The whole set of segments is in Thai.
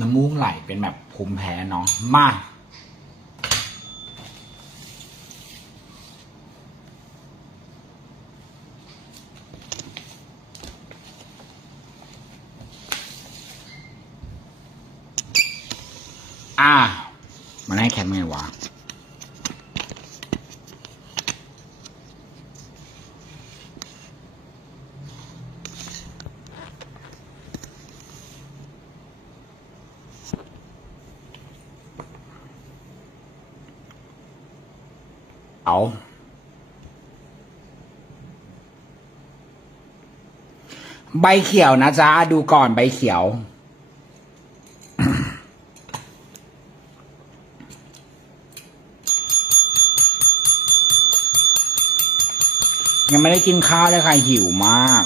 น้ำมูกไหลเป็นแบบภูมิแพ้เนาะมา อะมันให้แคปไงวะ เอา ใบเขียวนะจ๊ะ ดูก่อนใบเขียว ยังไม่ได้กินข้าวเลยค่ะหิวมาก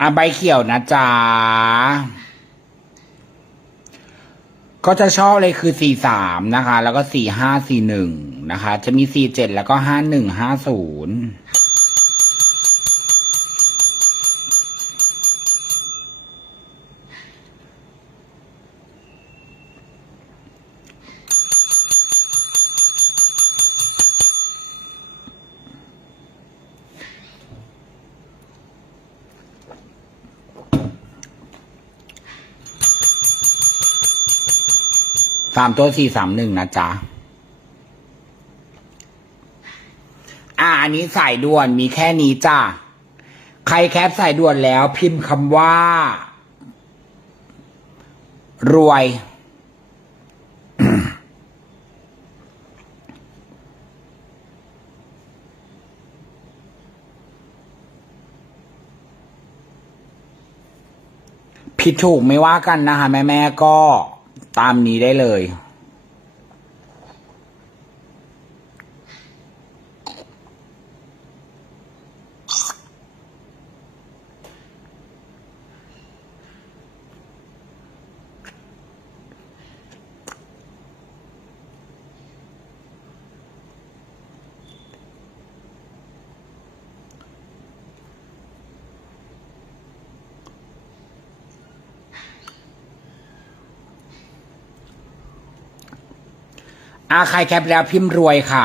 อะใบเขียวนะจ๊ะก็จะชอบเลยคือสี่สามนะคะ แล้วก็สี่ห้าสี่หนึ่งนะคะ จะมีสี่เจ็ดแล้วก็ห้าหนึ่งห้าศูนย์ สามตัวสี่สามหนึ่งนะจ๊ะ อ่า อันนี้สายด่วนมีแค่นี้จ้ะใครแคปสายด่วนแล้ว พิมพ์คำว่า รวย ผิดถูกไม่ว่ากันนะคะแม่แม่ก็ ตามนี้ได้เลย อาใครแคปแล้วพิมพ์รวยค่ะ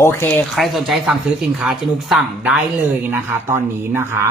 โอเค ใครสนใจสั่งซื้อสินค้าเจนุกสั่งได้เลยนะคะ ตอนนี้นะคะ